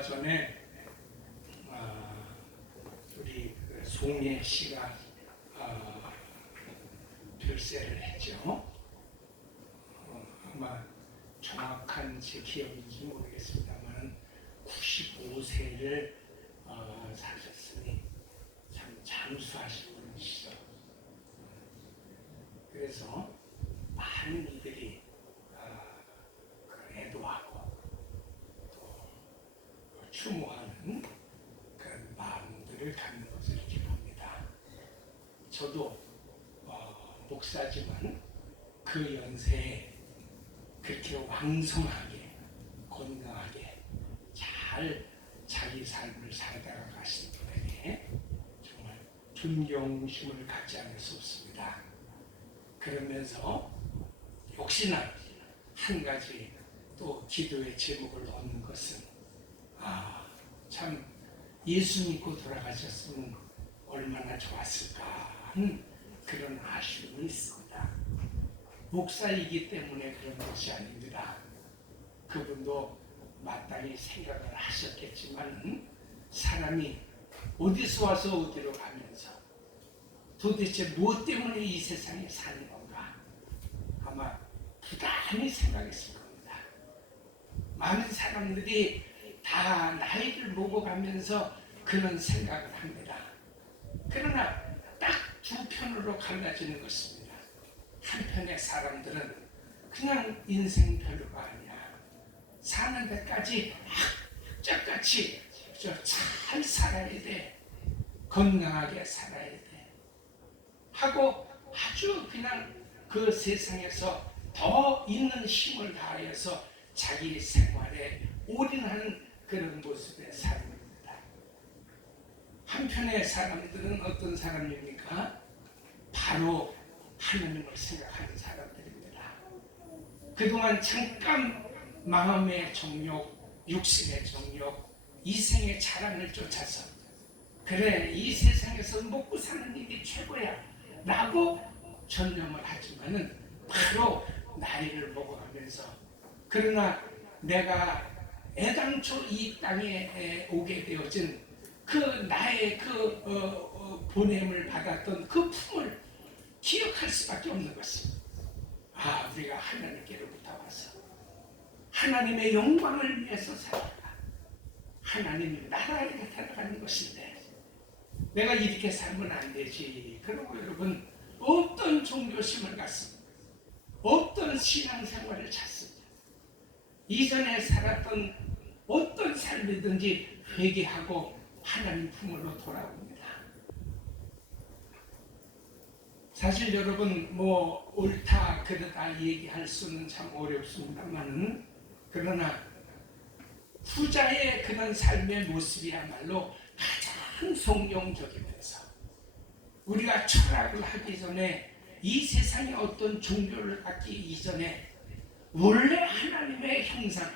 얼마 전에 우리 송예 씨가 별세를 했죠. 아마 정확한 제 기억인지 모르겠습니다만 95세를 사셨으니 참 장수하신 분이시죠. 그래서 많은 이들이 애도하고 또 추모하는 그런 마음들을 갖는 것을 이렇게 봅니다. 저도 목사지만 그 연세에 그렇게 왕성하게 건강하게 잘 자기 삶을 살다가 가신 분에게 정말 존경심을 갖지 않을 수 없습니다. 그러면서 역시나 한 가지 또 기도의 제목을 얻는 것은 참 예수 믿고 돌아가셨으면 얼마나 좋았을까 하는 그런 아쉬움이 있습니다. 목사이기 때문에 그런 것이 아닙니다. 그분도 마땅히 생각을 하셨겠지만 사람이 어디서 와서 어디로 가면서 도대체 무엇 때문에 이 세상에 사는 건가 아마 부단히 생각했을 겁니다. 많은 사람들이 다 나이를 먹어가면서 그런 생각을 합니다. 그러나 딱 두 편으로 갈라지는 것입니다. 한편의 사람들은 그냥 인생 별로가 아니야. 사는 데까지 악착같이 잘 살아야 돼. 건강하게 살아야 돼. 하고 아주 그냥 그 세상에서 더 있는 힘을 다해서 자기 생활에 올인하는 그런 모습의 삶입니다. 한편의 사람들은 어떤 사람입니까? 바로 하나님을 생각하는 사람들입니다. 그동안 잠깐 마음의 정욕, 육신의 정욕, 이생의 자랑을 쫓아서 그래 이 세상에서 먹고 사는 일이 최고야 라고 전념을 하지만은 바로 나이를 먹어가면서 그러나 내가 애당초 이 땅에 오게 되어진 그 나의 보냄을 받았던 그 품을 기억할 수밖에 없는 것입니다. 우리가 하나님께로부터 와서 하나님의 영광을 위해서 살아가 하나님의 나라를 살아가는 것인데 내가 이렇게 살면 안 되지. 그리고 여러분 어떤 종교심을 갖습니다. 어떤 신앙생활을 찾습니다. 이전에 살았던 어떤 삶이든지 회개하고 하나님 품으로 돌아옵니다. 사실 여러분 옳다 그르다 얘기할 수는 참 어렵습니다만 그러나 후자의 그런 삶의 모습이야말로 가장 성경적이면서 우리가 철학을 하기 전에 이 세상의 어떤 종교를 갖기 이전에 원래 하나님의 형상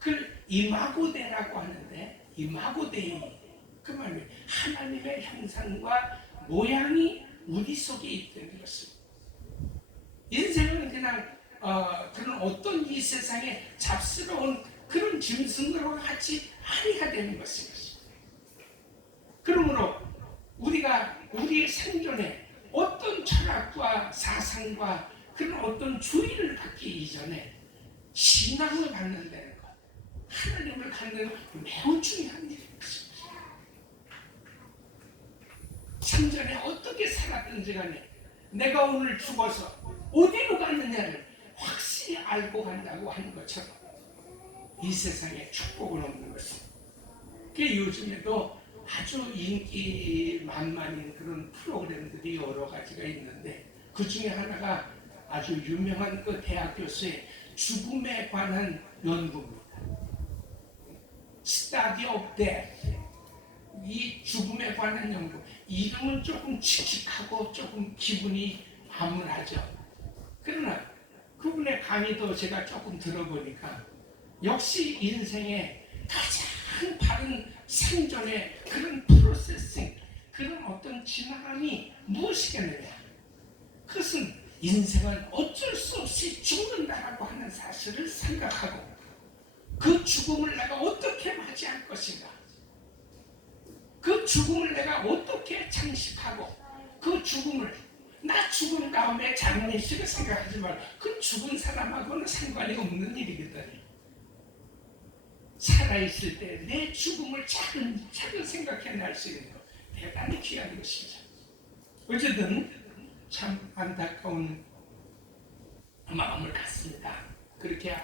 그걸 이마고데라고 하는데 이마고데이 그 말이 하나님의 형상과 모양이 우리 속에 있다는 것입니다. 인생은 그냥 그런 어떤 이 세상에 잡스러운 그런 짐승들과 같이 아니가 되는 것입니다. 그러므로 우리가 우리의 생존에 어떤 철학과 사상과 그런 어떤 주의를 갖기 이전에 신앙을 갖는다는 것, 하나님을 갖는 것 매우 중요한 일인 것입니다. 생전에 어떻게 살았든지 간에 내가 오늘 죽어서 어디로 갔느냐를 확실히 알고 간다고 하는 것처럼 이 세상에 축복은 없는 것입니다. 요즘에도 아주 인기 만만인 그런 프로그램들이 여러 가지가 있는데 그 중에 하나가 아주 유명한 그 대학 교수의 죽음에 관한 연구입니다. Study of Death. 이 죽음에 관한 연구. 이름은 조금 칙칙하고 조금 기분이 암울하죠. 그러나 그분의 강의도 제가 조금 들어보니까 역시 인생의 가장 바른 생존의 그런 프로세싱, 그런 어떤 지나감이 무엇이겠느냐. 그것은 인생은 어쩔 수 없이 죽는다라고 하는 사실을 생각하고 그 죽음을 내가 어떻게 맞이할 것인가? 그 죽음을 내가 어떻게 장식하고 그 죽음을 나 죽은 다음에 장례식을 생각하지 말고 그 죽은 사람하고는 상관이 없는 일이거든. 살아있을 때 내 죽음을 차근 생각해낼 수 있는 것 대단히 귀한 것이죠. 어쨌든 참 안타까운 마음을 갖습니다. 그렇게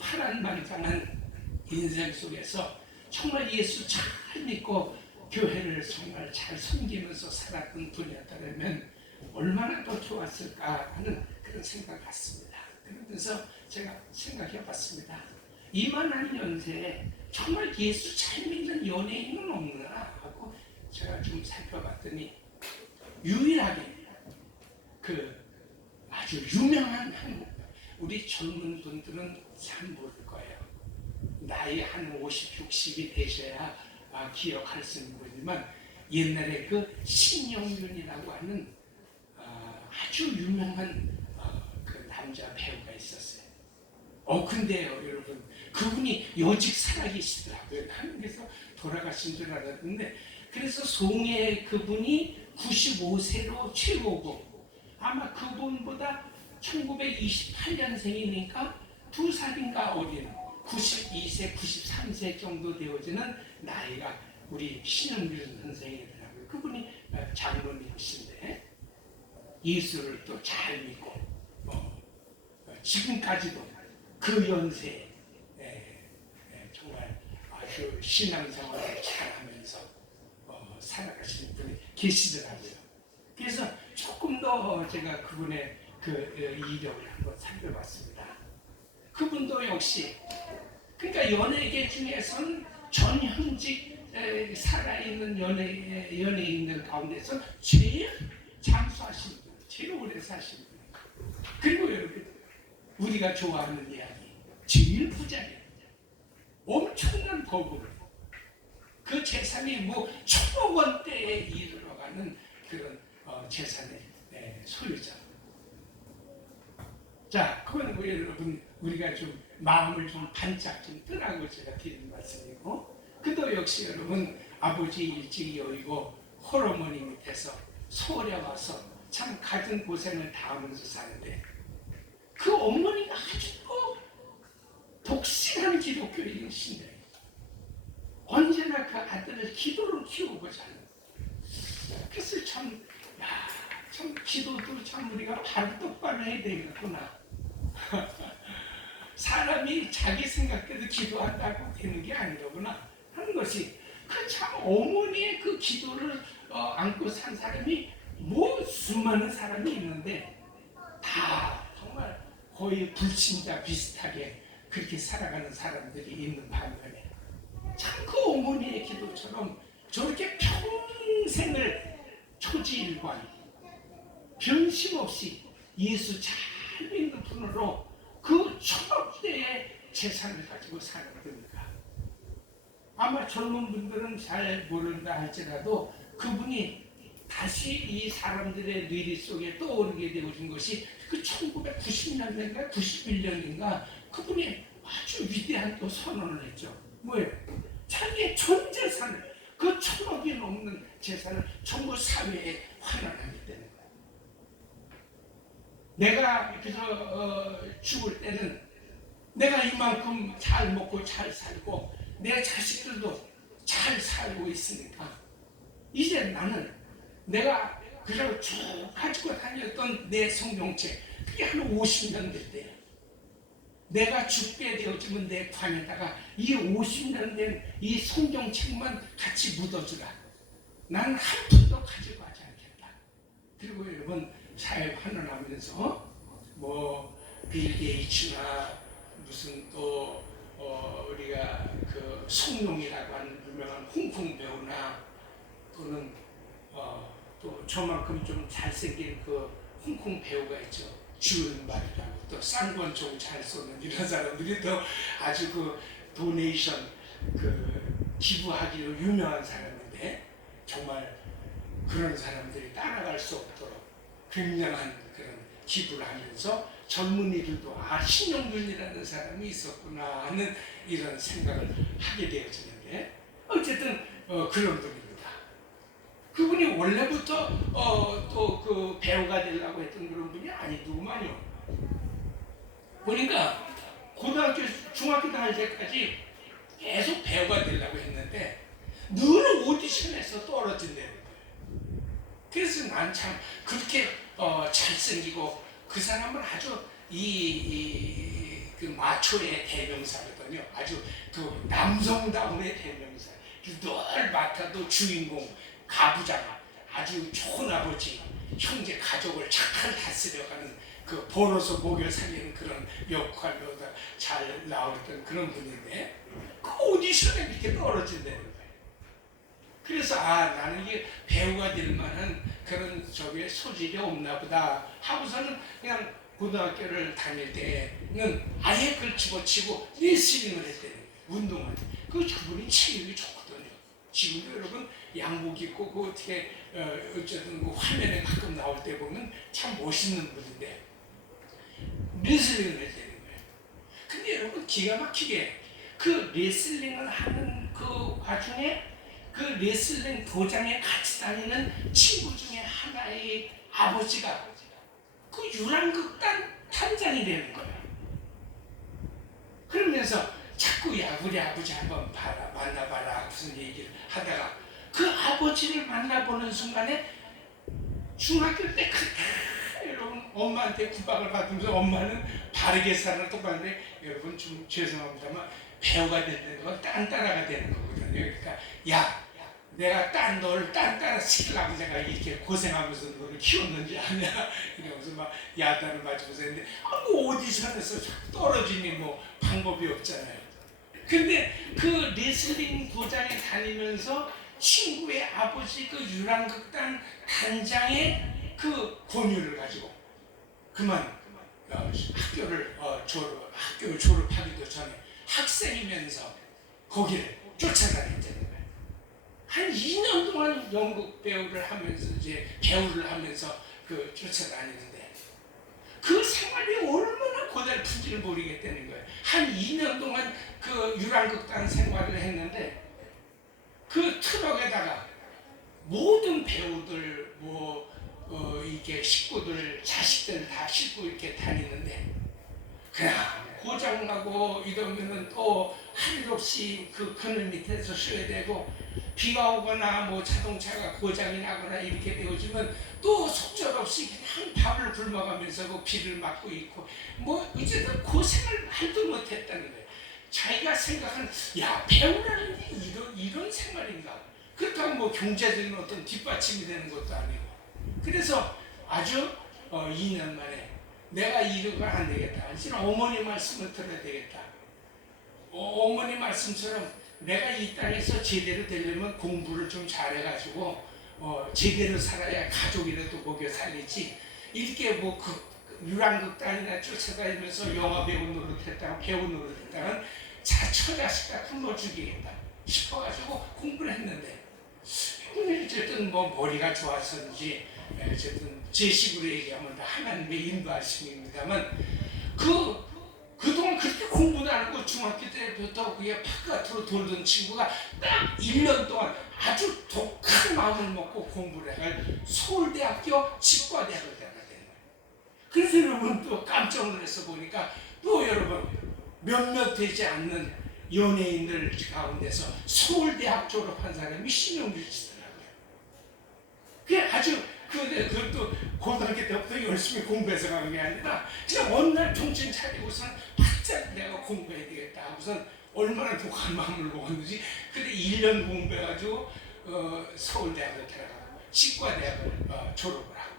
파란만장한 인생 속에서 정말 예수 잘 믿고 교회를 정말 잘 섬기면서 살았던 분이었다면 얼마나 더 좋았을까 하는 그런 생각 같습니다. 그러면서 제가 생각해 봤습니다. 이만한 연세에 정말 예수 잘 믿는 연예인은 없나 하고 제가 좀 살펴봤더니 유일하게 그 아주 유명한 한국, 우리 젊은 분들은 잘 모를 거예요. 나이 한 50, 60이 되셔야 기억할 수 있는 거지만 옛날에 그 신영균이라고 하는 아주 유명한 그 남자 배우가 있었어요. 근데요 여러분, 그분이 여직 살아계시더라고요. 한국에서 돌아가신 줄 알았는데, 그래서 송해 그분이 95세로 최고고 아마 그분보다 1928년생이니까 2살인가 어린 92세, 93세 정도 되어지는 나이가 우리 신영균 선생이더라고요. 그분이 장로님이신데 예수를 또 잘 믿고 지금까지도 그 연세에 정말 아주 신앙생활을 잘하면서 살아가시는 분이 계시더라고요. 그래서 조금 더 제가 그분의 그 이력을 한번 살펴봤습니다. 그분도 역시 그러니까 연예계 중에서는 전현직 살아있는 연예인들 가운데서 제일 장수하신 분, 제일 오래 사신 분. 그리고 여러분, 우리가 좋아하는 이야기, 제일 부자예요. 엄청난 거부를, 그 재산이 뭐 1,000억 원대에 이르러가는 그런 재산의 소유자. 자, 그건 여러분 우리가 좀 마음을 좀 반짝 좀 뜨라고 제가 드리는 말씀이고, 그도 역시 여러분 아버지 일찍 여의고 홀어머니 밑에서 서울에 와서 참 갖은 고생을 다 하면서 사는데, 그 어머니가 아주 독실한 기독교인이신데 언제나 그 아들을 기도로 키우고자 하는. 그래서 참 기도도 참 우리가 바로 똑바로 해야 되겠구나. 사람이 자기 생각대로 기도한다고 되는 게 아니로구나 하는 것이, 그 참 어머니의 그 기도를 안고 산 사람이 뭐 수많은 사람이 있는데 다 정말 거의 불신자 비슷하게 그렇게 살아가는 사람들이 있는 반면에 참 그 어머니의 기도처럼 저렇게 평생을 초지일관 변심 없이 예수 잘 믿는 분으로 그 1,000억대의 재산을 가지고 사는 겁니다. 아마 젊은 분들은 잘 모른다 할지라도 그분이 다시 이 사람들의 뇌리 속에 떠오르게 되어진 것이 그 1990년대인가 91년인가 그분이 아주 위대한 또 선언을 했죠. 뭐예요? 자기의 전 재산을, 그 1,000억이 넘는 재산을 전부 사회에 환원하기 때문에 내가 그저 죽을 때는 내가 이만큼 잘 먹고 잘 살고 내 자식들도 잘 살고 있으니까 이제 나는 내가 그저 쭉 가지고 다녔던 내 성경책, 그게 한 50년 될 때야. 내가 죽게 되어지면 내 관에다가 이 50년 된 이 성경책만 같이 묻어주라. 난 한 푼도 가지고 가지 않겠다. 그리고 여러분 잘 환원하면서 빌 게이츠나 무슨 또 우리가 그 송룡이라고 하는 유명한 홍콩 배우나 또는 또 저만큼 좀 잘생긴 그 홍콩 배우가 있죠. 주은발이라고, 또 쌍권총 잘 쏘는 이런 사람들이 또 아주 그 도네이션 그 기부하기로 유명한 사람인데, 정말 그런 사람들이 따라갈 수 없도록 굉장한 그런 기부를 하면서 젊은이들도 신용균이라는 사람이 있었구나 하는 이런 생각을 하게 되어지는데, 어쨌든 그런 분입니다. 그분이 원래부터 또 그 배우가 되려고 했던 그런 분이 아니더구만요. 보니까 고등학교, 중학교 다닐 때까지 계속 배우가 되려고 했는데 늘 오디션에서 떨어진다는 거예요. 그래서 난 참 그렇게 잘생기고, 그 사람은 아주 그 마초의 대명사거든요. 아주 그 남성다움의 대명사. 늘 맡아도 주인공, 가부장, 아주 좋은 아버지, 형제 가족을 잘 다스려가는 그 벌어서 목을 살리는 그런 역할로 잘 나왔던 그런 분인데, 그 오디션에 이렇게 떨어진다는 거예요. 그래서 나는 이게 배우가 될 만한 그런 소질이 없나 보다 하고서는 그냥 고등학교를 다닐 때는 아예 그걸 집어치고 레슬링을 했대요. 운동을. 그분이 체력이 좋거든요. 지금도 여러분 양복 입고 그 어떻게 어쨌든 그 화면에 가끔 나올 때 보면 참 멋있는 분인데 레슬링을 했다는 거예요. 근데 여러분 기가 막히게 그 레슬링을 하는 그 와중에 그 레슬링 도장에 같이 다니는 친구 중에 하나의 아버지가 그 유랑극단 단장이 되는 거예요. 그러면서 자꾸 우리 아버지 한번 만나봐라 무슨 얘기를 하다가 그 아버지를 만나보는 순간에 중학교 때 여러분 엄마한테 구박을 받으면서 엄마는 바르게 살아 똑바른데, 여러분 좀 죄송합니다만 배우가 되는 건 딴따라가 되는 거거든요. 그러니까 내가 너를 딴따라 시키려고 내가 이렇게 고생하면서 너를 키웠는지 아냐 이러면서 막 야단을 맞으면서 했는데 뭐 오디션에서 떨어지니 뭐 방법이 없잖아요. 근데 그 레슬링 도장에 다니면서 친구의 아버지 그 유랑극단 단장의 그 권유를 가지고 그만 학교를 졸업하기도 전에 학생이면서 거기를 쫓아다녔다는 거예요. 한 2년 동안 연극 배우를 하면서 이제 배우를 하면서 쫓아다니는데 그 생활이 얼마나 고달픈지를 모르겠다는 거예요. 한 2년 동안 그 유랑극단 생활을 했는데 그 트럭에다가 모든 배우들 이게 식구들 자식들 다 싣고 이렇게 다니는데 그냥 고장나고 이러면은 또 할 일 없이 그 그늘 밑에서 쉬어야 되고, 비가 오거나 뭐 자동차가 고장이 나거나 이렇게 되어지면 또 속절없이 그냥 밥을 굶어가면서 그 비를 맞고 있고 뭐 어쨌든 고생을 할도 못했다는 거예요. 자기가 생각한 배우라는 게 이런 생활인가. 그렇다고 뭐 경제적인 어떤 뒷받침이 되는 것도 아니고. 그래서 아주 2년 만에 내가 이러고 안 되겠다. 이제 어머니 말씀을 들어야 되겠다. 어머니 말씀처럼 내가 이 땅에서 제대로 되려면 공부를 좀 잘해가지고 제대로 살아야 가족이라도 먹여 살리지. 이렇게 뭐 유랑극단이나 쫓아다니면서 영화 배우 노릇했다가 배우 노릇했다는 처자식 같은 거 죽이겠다 싶어가지고 공부를 했는데, 어쨌든 뭐 머리가 좋았었는지 어쨌든 제 식으로 얘기하면 다 하나님의 인도하심입니다만 그동안 그렇게 공부도 안 하고 중학교 때부터 그게 바깥으로 돌던 친구가 딱 1년 동안 아주 독한 마음을 먹고 공부를 해갈 서울대학교 치과대학을 가게 된 거예요. 그래서 여러분 또 깜짝 놀라서 보니까 또 여러분 몇몇 되지 않는 연예인들 가운데서 서울대학 졸업한 사람이 신용길 씨더라고요. 그게 아주 그것도 고등학교 때부터 열심히 공부해서 간 게 아니라 그냥 어느 날 정신 차리고선 바짝 내가 공부해야 되겠다 하고선 얼마나 독한 마음을 먹었는지, 그래 1년 공부해가지고 서울대학을 들어가고 치과대학을 졸업을 하고,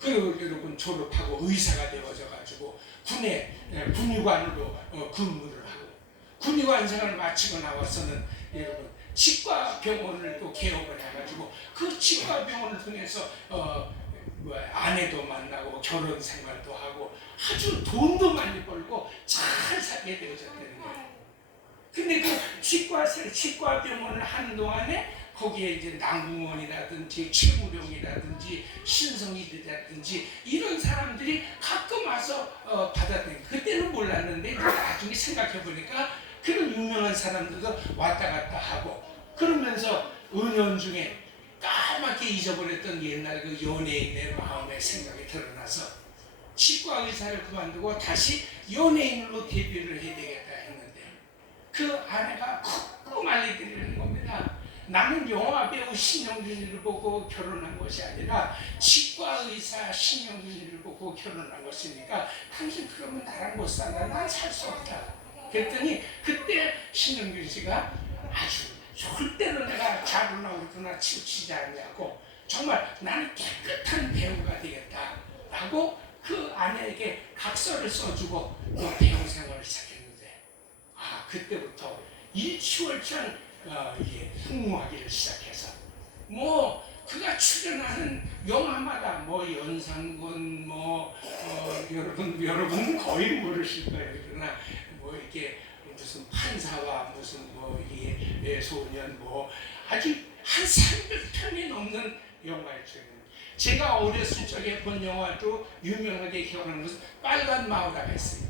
그리고 여러분 졸업하고 의사가 되어져가지고 군의관으로 근무를 하고, 군의관 생활을 마치고 나와서는 여러분 치과 병원을 또 개업을 해가지고 그 치과 병원을 통해서 아내도 만나고 결혼 생활도 하고 아주 돈도 많이 벌고 잘 살게 되어졌다는 거예요. 근데 그 치과 병원을 하는 동안에 거기에 이제 남궁원이라든지 최무룡이라든지 신성일이라든지 이런 사람들이 가끔 와서 받아들인, 그때는 몰랐는데 나중에 생각해 보니까 그런 유명한 사람들도 왔다 갔다 하고, 그러면서 은연중에 까맣게 잊어버렸던 옛날 그 연예인의 마음의 생각이 드러나서 치과 의사를 그만두고 다시 연예인으로 데뷔를 해야 되겠다 했는데, 그 아내가 콧구 말리드리는 겁니다. 나는 영화배우 신영균이를 보고 결혼한 것이 아니라 치과 의사 신영균이를 보고 결혼한 것이니까 당신 그러면 나랑 못 산다, 난 살 수 없다. 그랬더니 그때 신영균 씨가 아주 절대로 내가 자본하거나 치우치지 않냐고, 정말 나는 깨끗한 배우가 되겠다라고 그 아내에게 각서를 써주고 그 배우 생활을 시작했는데, 그때부터 일취월장 흥무하기를 시작해서 뭐 그가 출연하는 영화마다 뭐 연산군 여러분 거의 모르실 거예요. 그러나 뭐 이렇게 무슨 판사와 무슨 뭐 이게 소년 뭐 아주 한 300편이 넘는 영화에 출연. 제가 어렸을 적에 본 영화도 유명하게 기억하는 것은 빨간 마우라가 있어요.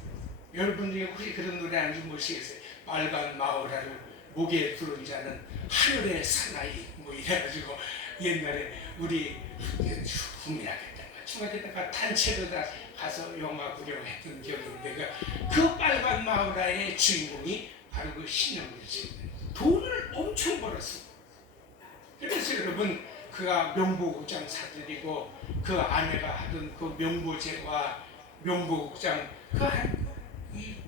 여러분 중에 혹시 그런 노래 아는지 모르시겠어요? 빨간 마우라를 목에 두른 자는 하늘의 사나이 뭐 이래가지고 옛날에 우리 국민학교 중학교 때가 단체로 다 가서 영화 구경했던 기억이 있는데, 그 빨간 마우라의 주인공이 바로 그 신영균 씨입니다. 돈을 엄청 벌었어. 그래서 여러분 그가 명보국장 사들이고 그 아내가 하던 그 명보제와 명보국장 그 한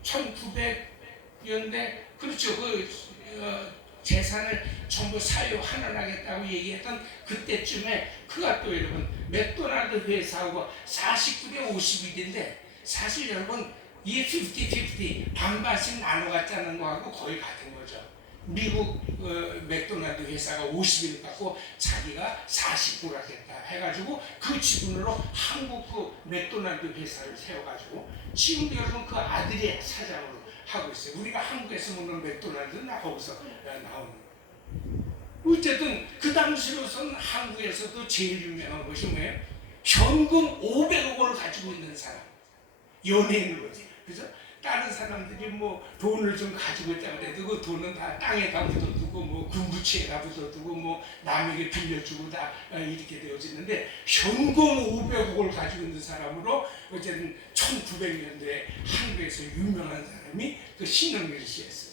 1900년대 그렇죠. 재산을 전부 사유환원하겠다고 얘기했던 그때쯤에 그가 또 여러분 맥도날드 회사하고 49대 51인데 사실 여러분 이게 50-50 반반씩 나눠 갖자는 거하고 거의 같은 거죠. 미국 맥도날드 회사가 50을 갖고 자기가 49를 하겠다 해가지고 그 지분으로 한국 그 맥도날드 회사를 세워가지고 지금 여러분 그 아들이 사장으로 하고 있어요. 우리가 한국에서 먹는 맥도날드는 거기서 나오는 거예요. 어쨌든 그 당시로서는 한국에서도 제일 유명한 것이 뭐예요? 현금 500억 원을 가지고 있는 사람, 연예인으로지. 그죠? 다른 사람들이 뭐 돈을 좀 가지고 있다고 해도 그 돈은 다 땅에다 묻어두고 뭐 군부치에다 묻어두고 뭐 남에게 빌려주고 다 이렇게 되어지는데, 현금 500억을 가지고 있는 사람으로 어쨌든 1900년대에 한국에서 유명한 사람이 그 신영균 씨였어요.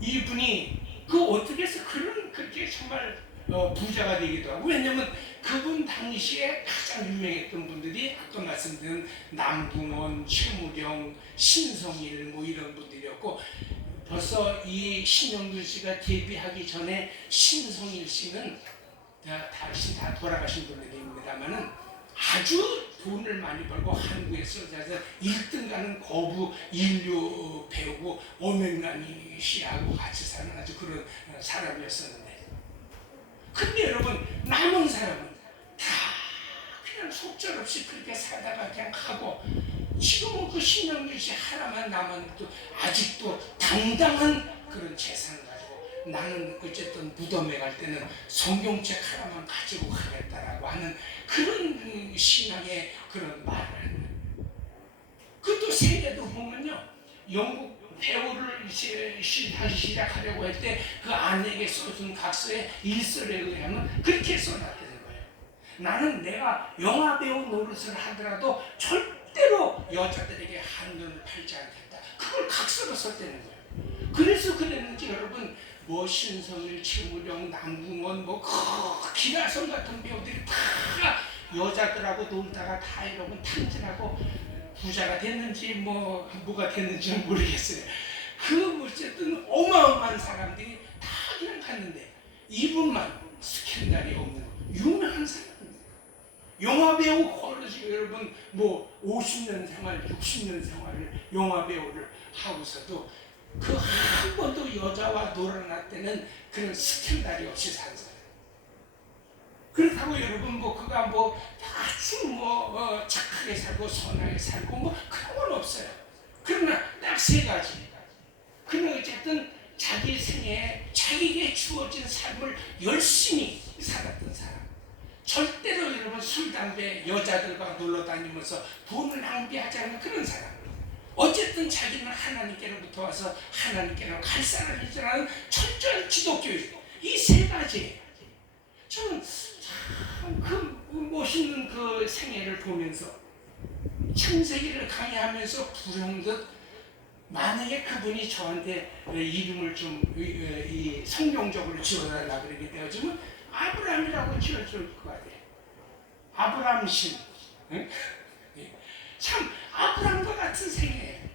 이분이 그 어떻게 해서 그렇게 정말 부자가 되기도 하고, 왜냐면 그분 당시에 가장 유명했던 분들이 아까 말씀드린 남궁원, 최무룡, 신성일 뭐 이런 분들이었고, 벌써 이 신영균 씨가 데뷔하기 전에 신성일 씨는 다 돌아가신 분들입니다만은 아주 돈을 많이 벌고 한국에서 1등 가는 거부 인류 배우고 오명란이 씨하고 같이 사는 아주 그런 사람이었었는데, 근데 여러분 남은 사람은 다 그냥 속절없이 그렇게 살다가 그냥 가고, 지금은 그 신영균 씨 하나만 남았는데도 아직도 당당한 그런 재산을 가지고, 나는 어쨌든 무덤에 갈 때는 성경책 하나만 가지고 가겠다라고 하는 그런 신앙의 그런 말을 하는 거예요. 그것도 세계도 보면요, 영국 배우를 다시 시작하려고 할 때 그 아내에게 써준 각서의 일설에 의하면 그렇게 써놨다는 거예요. 나는 내가 영화배우 노릇을 하더라도 절대로 여자들에게 한눈을 팔지 않겠다. 그걸 각서로 썼다는 거예요. 그래서 그랬는지 여러분 뭐 신성일, 최무룡, 남궁원 뭐 기라성 같은 배우들이 다 여자들하고 놀다가 다 여러분 탕진하고 부자가 됐는지 뭐가 됐는지는 모르겠어요. 그 어쨌든 어마어마한 사람들이 다 그냥 갔는데 이분만 스캔들이 없는 유명한 사람입니다. 영화배우 걸으시고 여러분 뭐 50년 생활, 60년 생활을 영화배우를 하고서도 그 한 번도 여자와 놀아났다는 그런 스캔들이 없이 산 사람. 그렇다고 여러분 그가 아주 착하게 살고 선하게 살고 그런 건 없어요. 그러나 딱 세 가지. 그는 어쨌든 자기 생에 자기에게 주어진 삶을 열심히 살았던 사람. 절대로 여러분 술, 담배, 여자들과 놀러 다니면서 돈을 낭비하지 않는 그런 사람. 어쨌든 자기는 하나님께로부터 와서 하나님께로 갈 사람이라는 철저한 기독교인. 이 세 가지. 저는 참 그 멋있는 그 생애를 보면서 창세기를 강의하면서 불현듯 만약에 그분이 저한테 이름을 좀 성경적으로 지어달라 그러게 되어지면 아브라함이라고 지어줄 것 같아요. 아브라함 신. 응? 참 아브라함과 같은 생애예요.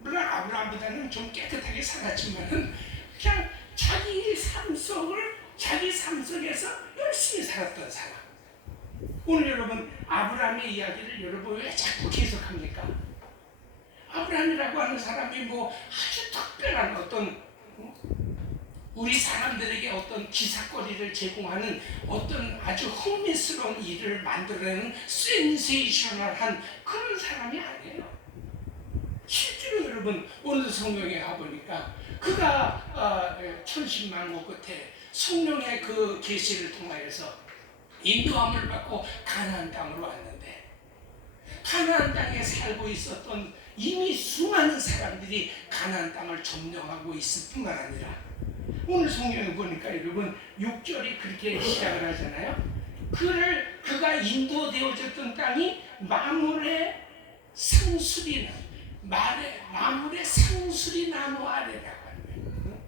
물론 아브라함보다는 좀 깨끗하게 살았지만은 그냥 자기 삶 속에서 열심히 살았던 사람. 오늘 여러분 아브라함의 이야기를 여러분 왜 자꾸 계속합니까? 아브라함이라고 하는 사람이 뭐 아주 특별한 어떤 우리 사람들에게 어떤 기사거리를 제공하는 어떤 아주 흥미스러운 일을 만들어내는 센세이셔널한 그런 사람이 아니에요. 실제로 여러분 오늘 성경에 가보니까 그가 천신만고 끝에 성령의 그 계시를 통하여서 인도함을 받고 가나안 땅으로 왔는데 가나안 땅에 살고 있었던 이미 수많은 사람들이 가나안 땅을 점령하고 있을 뿐만 아니라 오늘 성경에 보니까 여러분 6절이 그렇게 시작을 하잖아요. 그가 인도되어졌던 땅이 마물의 상수리 나무 아래라고 하는 거예요.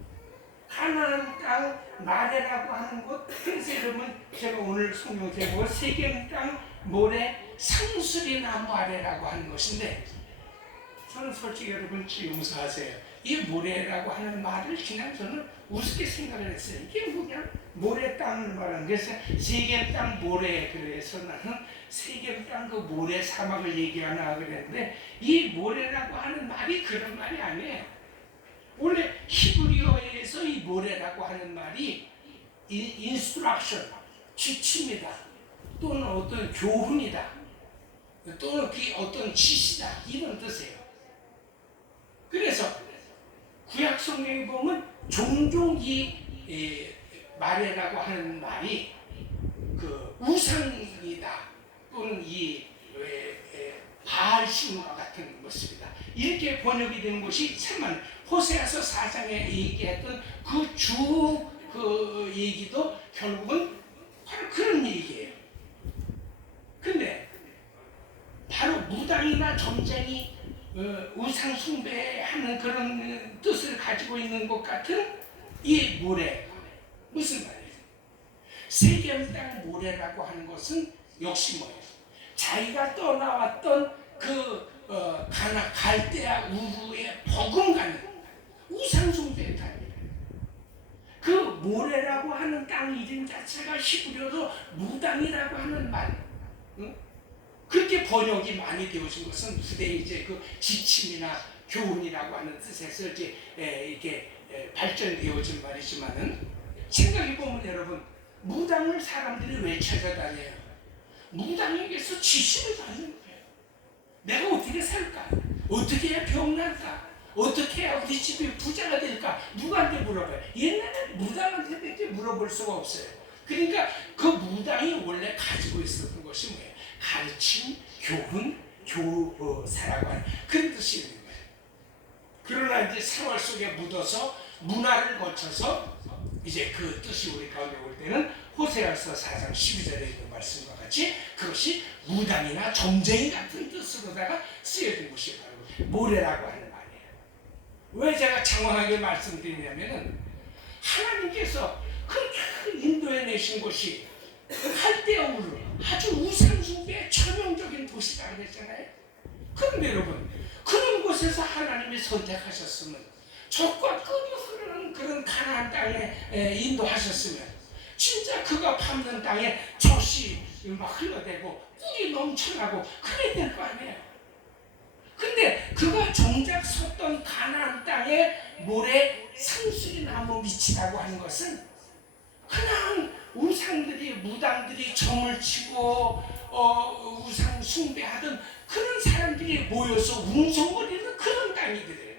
가나안 땅 마레라고 하는 곳. 그래서 여러분 제가 오늘 성경 제목을 세겜 땅 모래 상수리 나무 아래라고 하는 것인데 저는 솔직히 여러분 용서하세요. 이 모래라고 하는 말을 그냥 저는 우습게 생각을 했어요. 이게 그냥 모래 땅을 말하는 그래서 세겜 땅 모래. 그래서 나는 세겜 땅 그 모래 사막을 얘기하나 그랬는데 이 모래라고 하는 말이 그런 말이 아니에요. 원래 히브리어에서 이 모래라고 하는 말이 인스트럭션, 지침이다 또는 어떤 교훈이다 또는 어떤 지시다 이런 뜻이에요. 그래서 구약 성경에 보면 종종 이 마레라고 하는 말이 그 우상이다 또는 이 바알신과 같은 것입니다. 이렇게 번역이 된 것이 참 많아요. 호세아서 4장에 얘기했던 그 얘기도 결국은 바로 그런 얘기예요. 근데 바로 무당이나 점쟁이 우상 숭배하는 그런 뜻을 가지고 있는 것 같은 이 모래. 무슨 말이에요? 세겜 땅 모래라고 하는 것은 역시 뭐예요? 자기가 떠나왔던 갈대아 우르에 버금가는 우상 숭배의 땅이에요. 그 모래라고 하는 땅 이름 자체가 히브리어로 무당이라고 하는 말. 응? 그렇게 번역이 많이 되어진 것은 후대 이제 그 지침이나 교훈이라고 하는 뜻에서 이제 이게 발전되어진 말이지만은 생각해 보면 여러분 무당을 사람들이 왜 찾아다녀요? 무당에게서 지시를 받는 거예요. 내가 어떻게 살까? 어떻게 해야 병날까? 어떻게 해야 우리 집이 부자가 될까? 누구한테 물어봐요? 옛날에 무당한테 물어볼 수가 없어요. 그러니까 그 무당이 원래 가지고 있었던 것이 뭐예요? 가르침, 교훈, 교사라고 하는 그런 뜻이 있는 거예요. 그러나 이제 생활 속에 묻어서 문화를 거쳐서 이제 그 뜻이 우리 가운데 올 때는 호세아서 4장 12절에 있는 말씀과 같이 그것이 무당이나 점쟁이 같은 뜻으로다가 쓰여진 것이 바로 모래라고 하는 말이에요. 왜 제가 장황하게 말씀드리냐면은 하나님께서 그렇게 인도해 내신 곳이 갈대아 우르 아주 우상숭배의 전형적인 도시라고 그랬잖아요. 그런데 여러분 그런 곳에서 하나님이 선택하셨으면 적과 끈이 흐르는 그런 가나안 땅에 인도하셨으면 진짜 그가 밟는 땅에 젖이 막 흘러대고 꿀이 넘쳐나고 그래야 될 거 아니에요. 근데 그가 정작 섰던 가나안 땅에 모래 상수리 나무 밑이라고 하는 것은 그냥 우상들이 무당들이 점을 치고 우상 숭배하던 그런 사람들이 모여서 웅성거리는 그런 땅이 되는 거예요.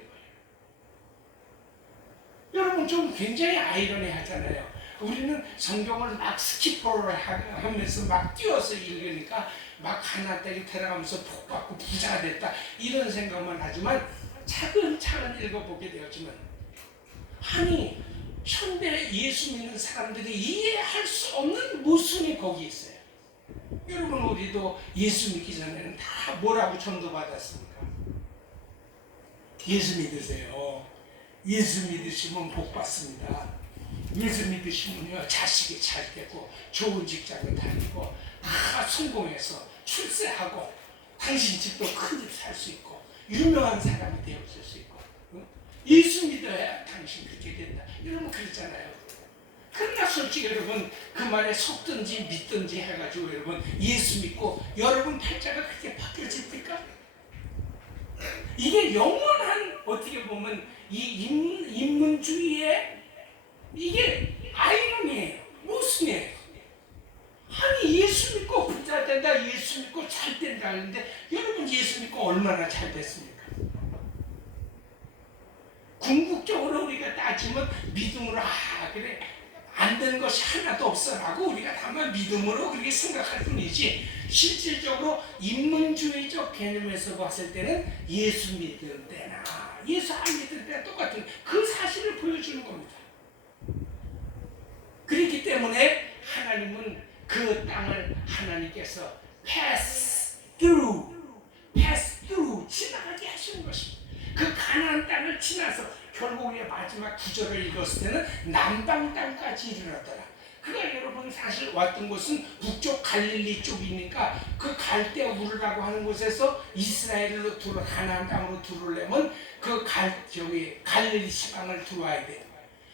여러분 좀 굉장히 아이러니하잖아요. 우리는 성경을 막 스키퍼를 하면서 막 뛰어서 읽으니까 막 하나씩 들어가면서 복받고 부자가 됐다 이런 생각만 하지만 차근차근 읽어보게 되었지만 아니 현대 예수 믿는 사람들이 이해할 수 없는 모순이 거기 있어요. 여러분 우리도 예수 믿기 전에는 다 뭐라고 전도받았습니까? 예수 믿으세요. 예수 믿으시면 복 받습니다. 예수 믿으시면요 자식이 잘 되고 좋은 직장을 다니고 다 성공해서 출세하고 당신 집도 큰 집 살 수 있고 유명한 사람이 되었을 수 있고 예수 믿어야 당신 그렇게 된다. 여러분 그랬잖아요. 그러나 솔직히 여러분 그 말에 속든지 믿든지 해가지고 여러분 예수 믿고 여러분 팔자가 그렇게 바뀌어집니까? 이게 영원한 어떻게 보면 이 인문주의의 이게 아이러니예요. 모순이에요. 아니 예수 믿고 부자 된다, 예수 믿고 잘 된다 하는데 여러분 예수 믿고 얼마나 잘 됐습니까? 궁극적으로 우리가 따지면 믿음으로 그래 안 된 것이 하나도 없어라고 우리가 다만 믿음으로 그렇게 생각할 뿐이지 실질적으로 인문주의적 개념에서 봤을 때는 예수 믿을 때나 예수 안 믿을 때나 똑같은 그 사실을 보여주는 겁니다. 그렇기 때문에 하나님은 그 땅을 하나님께서 pass through 지나가게 하시는 것입니다. 그 가나안 땅을 지나서 결국에 마지막 구절을 읽었을 때는 남방 땅까지 이르렀더라. 그러니까 여러분 사실 왔던 곳은 북쪽 갈릴리 쪽이니까 그 갈대우르라고 하는 곳에서 이스라엘로 가나안 땅으로 들어오려면 그 갈릴리 지방을 들어와야 돼요.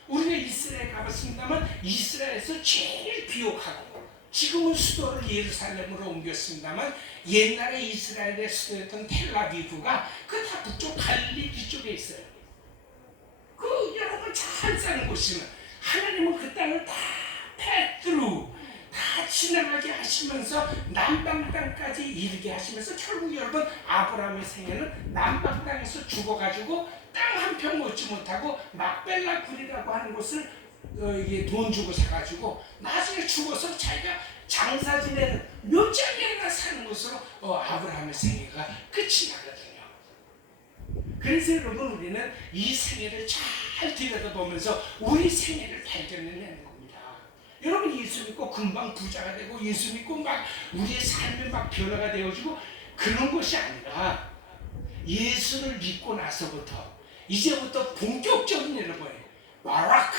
우리가 이스라엘 가봤습니다만 이스라엘에서 제일 비옥하고 지금은 수도를 예루살렘으로 옮겼습니다만 옛날에 이스라엘의 수도였던 텔라비브가 그 다 북쪽 갈릴리 뒤쪽에 있어요. 그 여러분 잘 사는 곳이면 하나님은 그 땅을 다 패드루 다 지나가게 하시면서 남방 땅까지 이르게 하시면서 결국 여러분 아브라함의 생애는 남방 땅에서 죽어가지고 땅 한 평 얻지 못하고 막벨라 굴이라고 하는 곳을 이게 돈 주고 사가지고 나중에 죽어서 자기가 장사 지내는 몇 장이나 사는 것으로 아브라함의 생애가 끝이 나거든요. 그래서 여러분 우리는 이 생애를 잘 들여다보면서 우리 생애를 발견해내는 겁니다. 여러분 예수 믿고 금방 부자가 되고 예수 믿고 막 우리의 삶이 막 변화가 되어지고 그런 것이 아니라 예수를 믿고 나서부터 이제부터 본격적인 여러분 바라크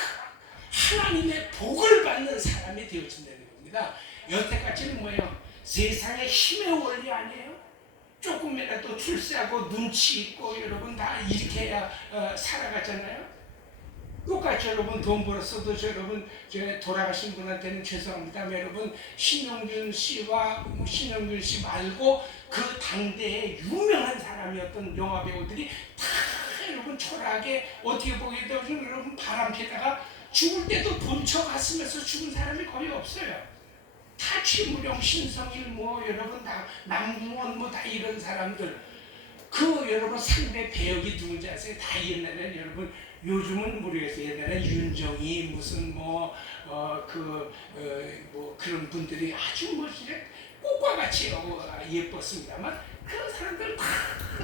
하나님의 복을 받는 사람이 되어진다는 겁니다. 여태까지는 뭐예요? 세상의 힘의 원리 아니에요? 조금이라도 출세하고 눈치 있고 여러분 다 이렇게 해야 살아가잖아요. 똑같이 여러분 돈 벌었어도 여러분 돌아가신 분한테는 죄송합니다. 여러분 신영균 씨 말고 그 당대의 유명한 사람이었던 영화 배우들이 다 여러분 초라하게 어떻게 보게 되면 여러분 바람 피다가 죽을 때도 본처 갔으면서 죽은 사람이 거의 없어요. 다 최무룡, 신성일 여러분 다 남궁원 다 이런 사람들 그 여러분 상대 배역이 누군지 아세요? 다 옛날에는 여러분 요즘은 모르겠어요. 옛날에 윤정이 무슨 그런 분들이 아주 꽃과 같이 예뻤습니다만 그런 사람들 다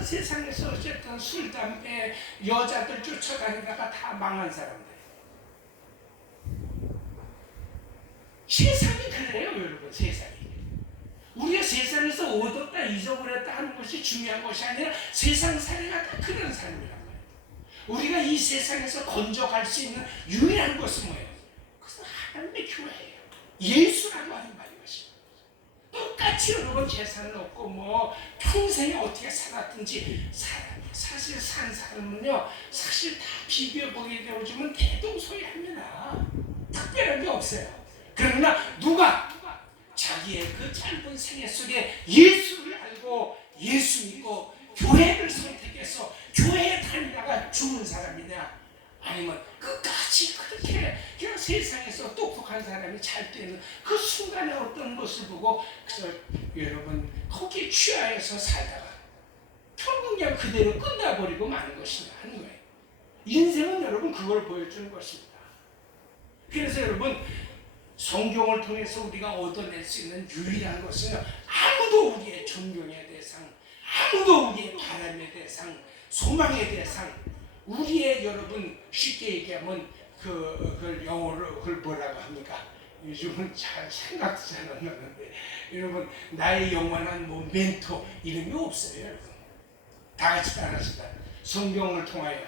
세상에서 어쨌든 술, 담배, 여자들 쫓아다니다가 다 망한 사람들. 세상이 그래요, 여러분. 세상이. 우리가 세상에서 얻었다 잊어버렸다 하는 것이 중요한 것이 아니라 세상 살이가 다 그런 삶이란 말이에요. 우리가 이 세상에서 건져갈 수 있는 유일한 것은 뭐예요? 그것은 하나님의 교회예요. 예수라고 하는 말인 것입니다. 똑같이 여러분 재산을 얻고 평생에 어떻게 살았든지 사실 산 사람은요 사실 다 비벼보게 되어지면 대동소이합니다. 특별한 게 없어요. 그러나 누가 자기의 그 짧은 생애 속에 예수를 알고 예수 믿고 교회를 선택해서 교회에 다니다가 죽은 사람이냐 아니면 끝까지 그렇게 그냥 세상에서 똑똑한 사람이 잘 되는 그 순간에 어떤 것을 보고 여러분 거기에 취하여서 살다가 결국 그냥 그대로 끝나버리고 마는 것이냐 하는 거예요. 인생은 여러분 그걸 보여주는 것입니다. 그래서 여러분 성경을 통해서 우리가 얻어낼 수 있는 유일한 것은 아무도 우리의 존경의 대상, 아무도 우리의 바람의 대상, 소망의 대상, 우리의 여러분 쉽게 얘기하면 그걸 영어로 그걸 뭐라고 합니까? 요즘은 잘 생각도 잘 안 나는데 여러분 나의 영원한 뭐 멘토 이런 게 없어요. 여러분 다 같이 따라합시다. 성경을 통하여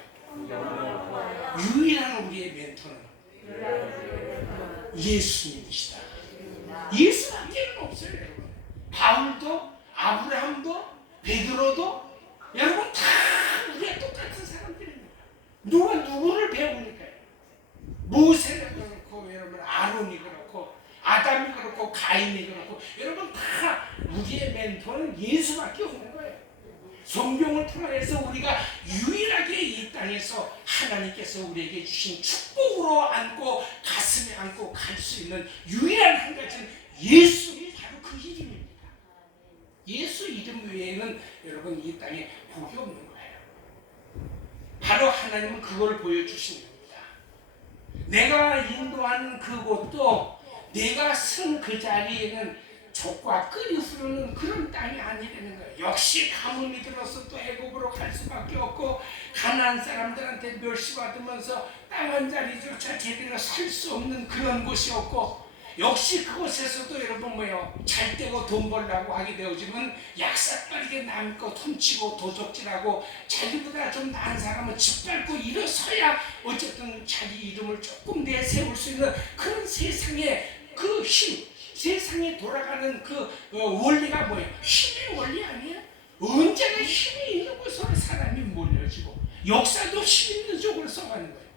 유일한 우리의 멘토는 예수님이시다. 예수밖에는 없어요. 여러분 바울도 아브라함도 베드로도 여러분 다 우리가 똑같은 사람들입니다. 누가 누구를 배우니까요. 모세를 그렇고 여러분 아론이 그렇고 아담이 그렇고 가인이 그렇고 여러분 다 우리의 멘토는 예수밖에 없는 거예요. 성경을 통해서 우리가 유일하게 이 땅에서 하나님께서 우리에게 주신 축복으로 안고 가슴에 안고 갈 수 있는 유일한 한 가지는 예수, 바로 그 이름입니다. 예수 이름 외에는 여러분 이 땅에 복이 없는 거예요. 바로 하나님은 그걸 보여주시는 겁니다. 내가 인도하는 그곳도 내가 쓴 그 자리에는 족과 끓이 흐르는 그런 땅이 아니라는 거예요. 역시 가뭄이 들어서 또 애굽으로 갈 수밖에 없고 가나안 사람들한테 멸시받으면서 땅 한 자리조차 제대로 살 수 없는 그런 곳이었고 역시 그곳에서도 여러분 뭐요 잘 되고 돈 벌라고 하게 되어지면 약삭빠르게 남껏 훔치고 도적질하고 자기보다 좀 나은 사람은 짓밟고 일어서야 어쨌든 자기 이름을 조금 내세울 수 있는 그런 세상의 그 힘, 세상에 돌아가는 그 원리가 뭐예요? 힘의 원리 아니에요? 언제나 힘이 있는 곳으로 사람이 몰려지고 역사도 힘 있는 쪽으로 써가는 거예요.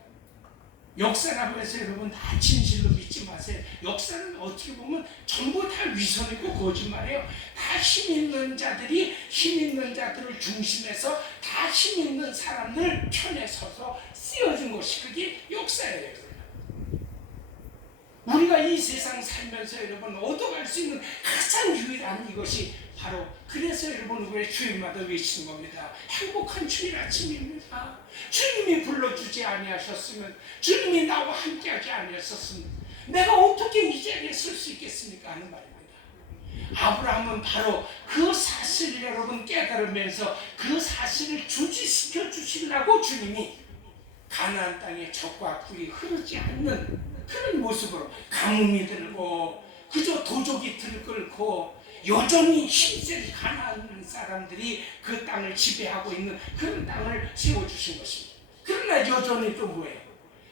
역사라고 해서 여러분 다 진실로 믿지 마세요. 역사는 어떻게 보면 전부 다 위선이고 거짓말이에요. 다 힘 있는 자들이 힘 있는 자들을 중심해서 다 힘 있는 사람들 편에 서서 쓰여진 것이 그게 역사예요. 우리가 이 세상 살면서 여러분 얻어갈 수 있는 가장 유일한 이것이 바로 그래서 여러분 왜 주일마다 외치는 겁니다. 행복한 주일 아침입니다. 주님이 불러주지 아니하셨으면 주님이 나와 함께하지 아니하셨으면 내가 어떻게 이 자리에 설 수 있겠습니까 하는 말입니다. 아브라함은 바로 그 사실을 여러분 깨달으면서 그 사실을 주지시켜 주시려고 주님이 가나안 땅에 젖과 꿀이 흐르지 않는 그런 모습으로 가뭄이 들고 그저 도적이 들끓고 여전히 힘센 가나안 사람들이 그 땅을 지배하고 있는 그런 땅을 세워주신 것입니다. 그러나 여전히 또 뭐예요?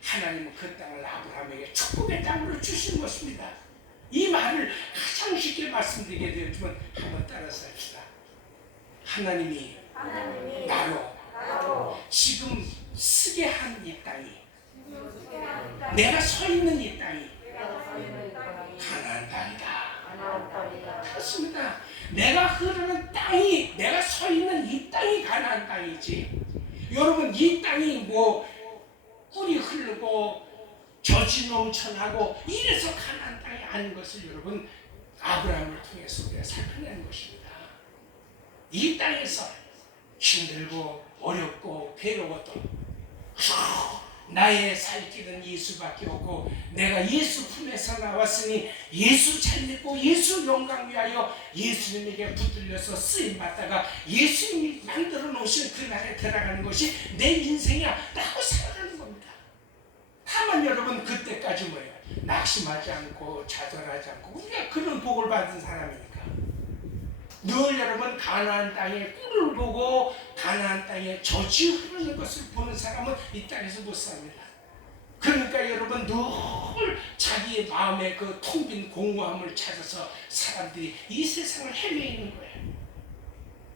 하나님은 그 땅을 아브라함에게 축복의 땅으로 주신 것입니다. 이 말을 가장 쉽게 말씀드리게 되었지만 한번 따라서 합시다. 하나님이 나로 지금 쓰게 한 이 땅이 내가 서 있는 이 땅이 가나안 땅이다. 그렇습니다. 내가 흐르는 땅이 내가 서 있는 이 땅이 가나안 땅이지. 여러분 이 땅이 뭐 꿀이 흐르고 젖이 넘쳐나고 이래서 가나안 땅이 아닌 것을 여러분 아브라함을 통해서 우리가 살펴내는 것입니다. 이 땅에서 힘들고 어렵고 괴로워도 나의 살 길은 예수밖에 없고 내가 예수 품에서 나왔으니 예수 잘 믿고 예수 영광 위하여 예수님에게 붙들려서 쓰임받다가 예수님이 만들어 놓으신 그 날에 들어가는 것이 내 인생이야 라고 살아가는 겁니다. 다만 여러분 그때까지 뭐예요? 낙심하지 않고 좌절하지 않고 우리가 그런 복을 받은 사람이니까 늘 여러분 가나안 땅의 꿀을 보고 가나안 땅에 젖이 흐르는 것을 보는 사람은 이 땅에서 못 삽니다. 그러니까 여러분 늘 자기의 마음의 그 텅 빈 공허함을 찾아서 사람들이 이 세상을 헤매이는 거예요.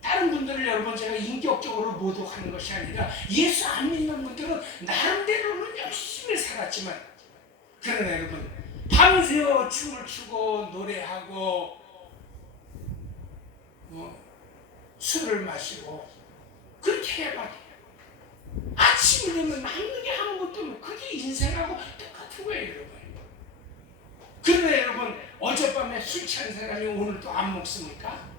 다른 분들을 여러분 제가 인격적으로 모독하는 것이 아니라 예수 안 믿는 분들은 나름대로는 열심히 살았지만 그러나 여러분 밤새워 춤을 추고 노래하고 술을 마시고 그렇게 해봐 아침이 되면 남는 게 아무것도 없고 그게 인생하고 똑같은 거예요 여러분. 그런데 여러분 어젯밤에 술 취한 사람이 오늘 또 안 먹습니까?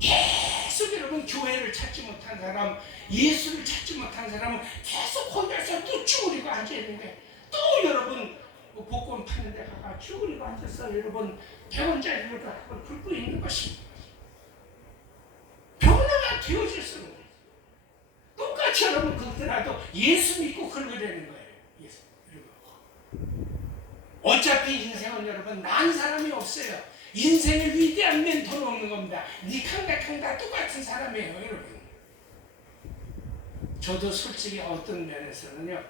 계속 여러분 여러분 교회를 찾지 못한 사람, 예수를 찾지 못한 사람은 계속 혼자서 또 쭈그리고 앉아있는 거예요. 또 여러분 복권 파는 데 가가 쭈그리고 앉아서 여러분 100원짜리를 갖고 긁고 있는 것입니다. 변화가 되어질 수는 없어요. 똑같이 여러분 그렇더라도 예수 믿고 긁으려는 거예요. 예수. 어차피 인생은 여러분 난 사람이 없어요. 인생의 위대한 멘토는 없는 겁니다. 니캉다 다 똑같은 사람이에요, 여러분. 저도 솔직히 어떤 면에서는요,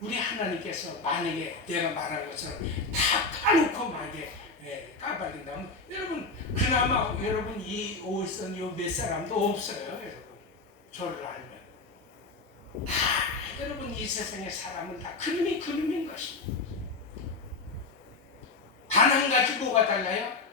우리 하나님께서 만약에 내가 말한 것처럼 다 까놓고 만약에 까발린다면 여러분 그나마 여러분 이 오일선 요 몇 사람도 없어요, 여러분. 저를 알면 다 여러분 이 세상의 사람은 다 그림인 것입니다. 단 한 가지 뭐가 달라요?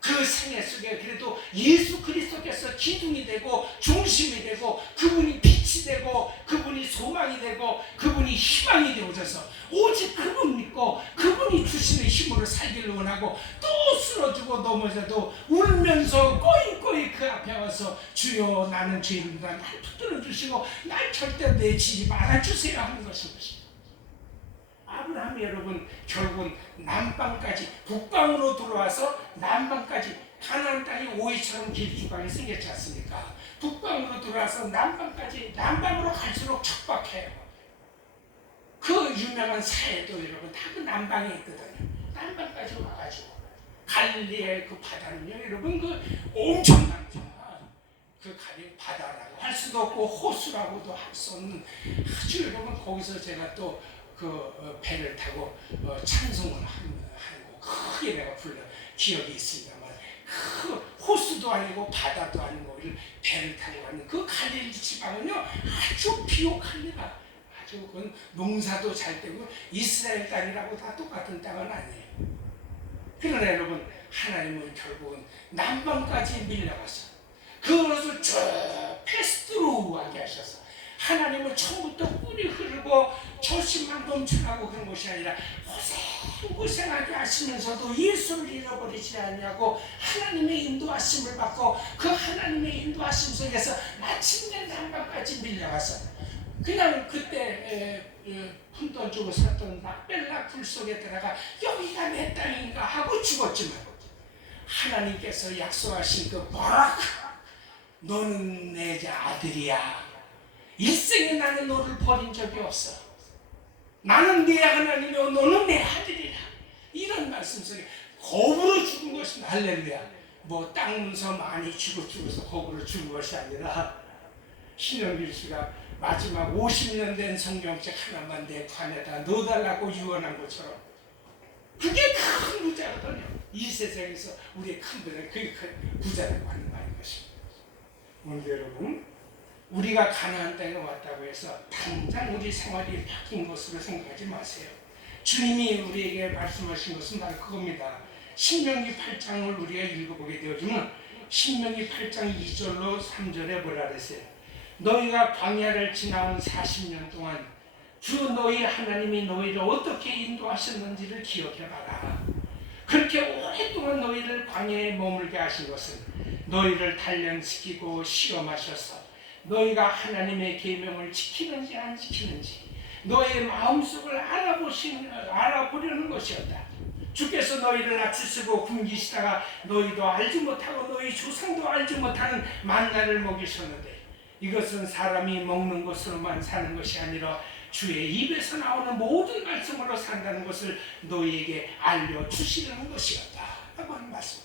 그 생애 속에 그래도 예수 그리스도께서 기둥이 되고 중심이 되고 그분이 빛이 되고 그분이 소망이 되고 그분이 희망이 되어져서 오직 그분 믿고 그분이 주시는 힘으로 살기를 원하고 또 쓰러지고 넘어져도 울면서 꼬이꼬이 그 앞에 와서 주여 나는 죄인이다 날 붙들어 주시고 날 절대 내치지 말아주세요 하는 것입니다. 아브라함이 여러분 결국은 남방까지 북방으로 들어와서 남방까지 가나안 땅이 오이처럼 길쭉하게 생겼지 않습니까? 북방으로 들어와서 남방까지 남방으로 갈수록 척박해요. 그 유명한 사해도 여러분 다 그 남방에 있거든요. 남방까지 와가지고 갈릴리의 그 바다는요 여러분 그 엄청납니다. 그 가령 바다라고 할 수도 없고 호수라고도 할 수 없는 아주 여러분 거기서 제가 또 그 배를 타고 찬송을 하고 크게 내가 불러 기억이 있습니다만 그 호수도 아니고 바다도 아니고 배를 타고 가는 그 갈릴리 지방은요 아주 비옥합니다. 아주 그건 농사도 잘 되고 이스라엘 땅이라고 다 똑같은 땅은 아니에요. 그러나 여러분 하나님은 결국은 남방까지 밀려가서 그것을 쭉 패스트루하게 하셔서 하나님은 처음부터 꿀이 흐르고 조심만 넘쳐나고 그런 것이 아니라 고생하게 하시면서도 예수를 잃어버리지 않냐고 하나님의 인도하심을 받고 그 하나님의 인도하심 속에서 마침내 남방까지 밀려가서 그냥 그때 푼돈 주고 샀던 막벨라 굴 속에 들어가 여기가 내 땅인가 하고 죽었지만 하나님께서 약속하신 그 바라크 너는 내 아들이야. 일생에 나는 너를 버린 적이 없어. 나는 네 하나님이요 너는 내 아들이라. 이런 말씀 속에 겁으로 죽은 것입니다. 할렐루야. 뭐 땅 문서 많이 죽어서 겁으로 죽은 것이 아니라 신영길 씨가 마지막 50년 된 성경책 하나만 내 관에다 넣어달라고 유언한 것처럼 그게 큰 부자거든요. 이 세상에서 우리의 큰 부자는 그게 큰 부자라고 하는 말인 것입니다. 오늘 여러분 우리가 가나안 땅에 왔다고 해서 당장 우리 생활이 바뀐 것으로 생각하지 마세요. 주님이 우리에게 말씀하신 것은 바로 그겁니다. 신명기 8장을 우리가 읽어보게 되어지면 신명기 8장 2절로 3절에 뭐라 그랬어요? 너희가 광야를 지나온 40년 동안 주 너희 하나님이 너희를 어떻게 인도하셨는지를 기억해봐라. 그렇게 오랫동안 너희를 광야에 머물게 하신 것은 너희를 단련시키고 시험하셔서 너희가 하나님의 계명을 지키는지 안 지키는지 너희의 마음속을 알아보려는 것이었다. 주께서 너희를 낮추시고 굶기시다가 너희도 알지 못하고 너희 조상도 알지 못하는 만나를 먹이셨는데 이것은 사람이 먹는 것으로만 사는 것이 아니라 주의 입에서 나오는 모든 말씀으로 산다는 것을 너희에게 알려주시려는 것이었다 라고 하는 말씀.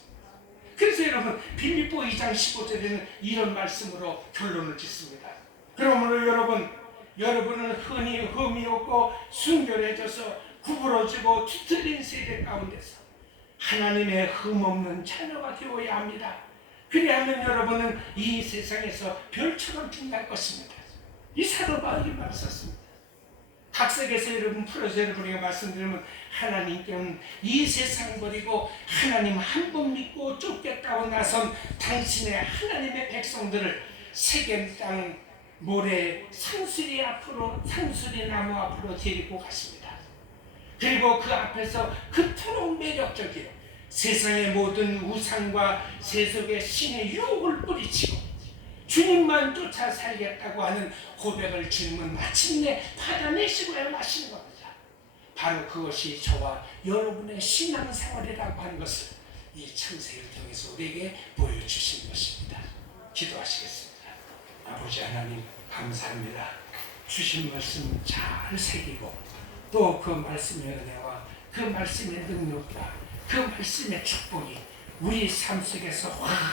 그래서 여러분 빌립보 2장 15절에는 이런 말씀으로 결론을 짓습니다. 그러므로 여러분은 흔히 흠이 없고 순결해져서 구부러지고 뒤틀린 세대 가운데서 하나님의 흠없는 자녀가 되어야 합니다. 그리하면 여러분은 이 세상에서 별처럼 빛날 것입니다. 이 사도 바울이 말했습니다. 각색에서 여러분 풀어서 여러분에게 말씀드리면 하나님께는 이 세상 버리고 하나님 한 번 믿고 쫓겠다고 나선 당신의 하나님의 백성들을 세겜 땅 모래 상수리 나무 앞으로 데리고 가십니다. 그리고 그 앞에서 그토록 매력적인 세상의 모든 우상과 세속의 신의 유혹을 뿌리치고 주님만 쫓아 살겠다고 하는 고백을 주님은 마침내 받아내시고야 마시는 겁니다. 바로 그것이 저와 여러분의 신앙생활이라고 하는 것을 이 창세기를 통해서 우리에게 보여주신 것입니다. 기도하시겠습니다. 아버지 하나님 감사합니다. 주신 말씀 잘 새기고 또 그 말씀의 은혜와 그 말씀의 능력과 그 말씀의 축복이 우리 삶 속에서 확